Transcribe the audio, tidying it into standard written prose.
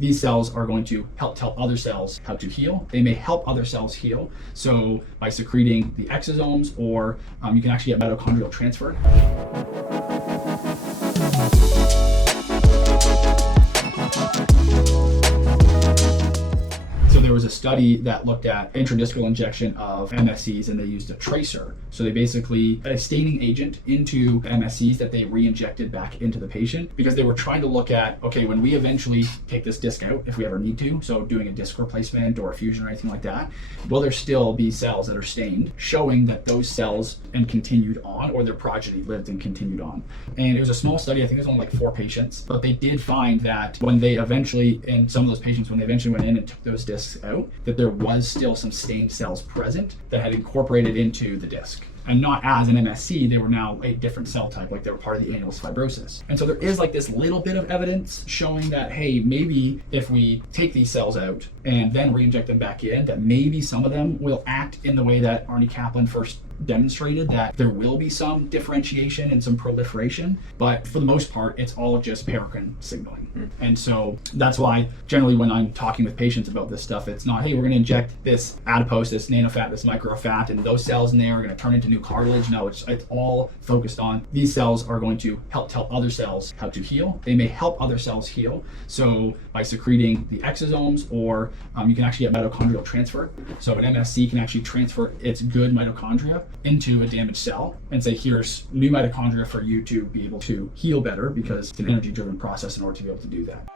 these cells are going to help tell other cells how to heal. They may help other cells heal. So by secreting the exosomes, or you can actually get mitochondrial transfer. There was a study that looked at intradiscal injection of MSCs, and they used a tracer. So they basically a staining agent into MSCs that they re-injected back into the patient, because they were trying to look at, okay, when we eventually take this disc out, if we ever need to, so doing a disc replacement or a fusion or anything like that, will there still be cells that are stained, showing that those cells and continued on, or their progeny lived and continued on. And it was a small study, I think it was only like 4 patients, but they did find that when they eventually, in some of those patients, when they eventually went in and took those discs out, that there was still some stained cells present that had incorporated into the disc. And not as an MSC, they were now a different cell type, like they were part of the annulus fibrosis. And so there is like this little bit of evidence showing that, hey, maybe if we take these cells out and then re-inject them back in, that maybe some of them will act in the way that Arnie Kaplan first demonstrated, that there will be some differentiation and some proliferation, but for the most part, it's all just paracrine signaling. And so that's why generally when I'm talking with patients about this stuff, it's not, hey, we're going to inject this adipose, this nanofat, this microfat, and those cells in there are going to turn into new cartilage. No, it's all focused on these cells are going to help tell other cells how to heal. They may help other cells heal. So by secreting the exosomes, or you can actually get mitochondrial transfer. So an MSC can actually transfer its good mitochondria into a damaged cell and say, here's new mitochondria for you to be able to heal better, because it's an energy driven process in order to be able to do that.